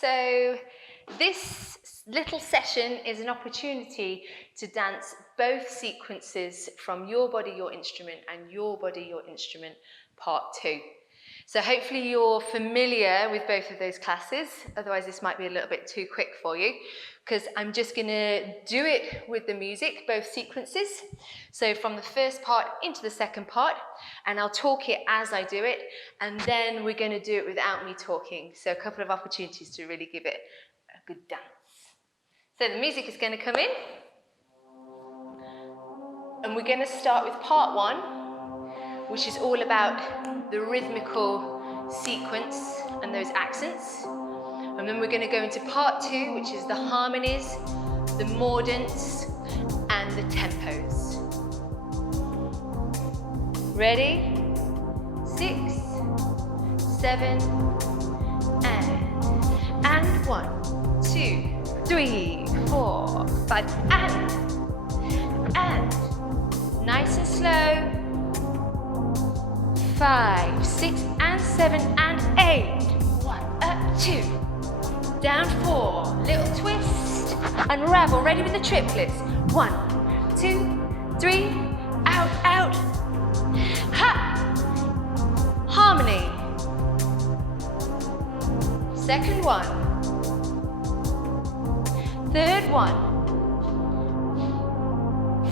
So this little session is an opportunity to dance both sequences from Your Body, Your Instrument and Your Body, Your Instrument Part 2. So hopefully you're familiar with both of those classes, otherwise this might be a little bit too quick for you, because I'm just going to do it with the music, both sequences. So from the first part into the second part, and I'll talk it as I do it, and then we're going to do it without me talking. So a couple of opportunities to really give it a good dance. So the music is going to come in, and we're going to start with part 1, which is all about the rhythmical sequence and those accents. And then we're going to go into part 2, which is the harmonies, the mordents, and the tempos. Ready? 6, 7, and 1, 2, 3, 4, 5, and nice and slow. 5, 6, and 7, and 8. 1, up, 2, down 4. Little twist, unravel. Ready with the triplets. 1, 2, 3, out, out. Ha! Harmony. Second one. Third one.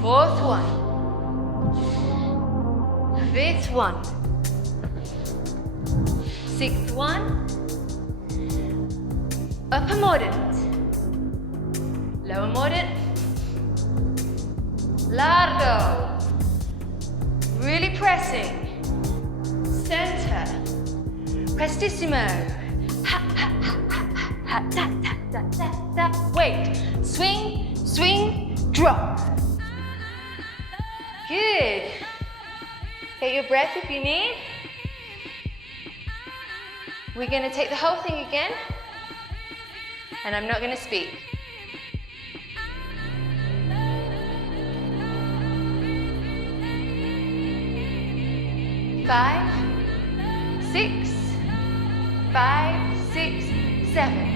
Fourth one. Fifth one. Sixth one. Upper mordent. Lower mordent. Largo. Really pressing. Center. Prestissimo. Ha, ha, ha, ha, ha, da, da, da, da, da. Wait. Swing, swing, drop. Good. Take your breath if you need. We're going to take the whole thing again. And I'm not going to speak. 5, 6, 5, 6, 7.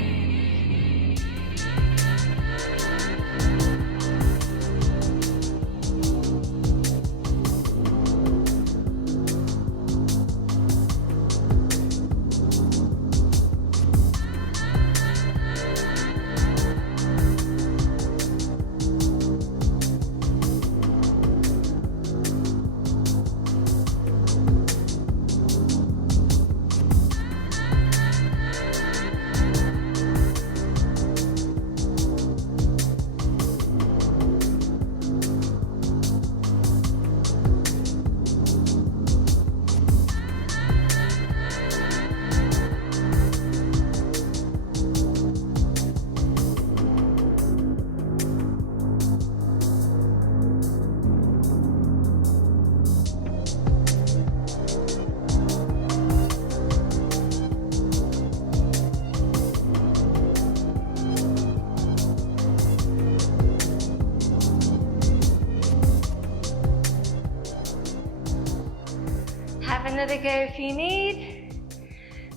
Have another go if you need.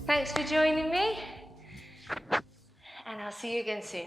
Thanks for joining me, and I'll see you again soon.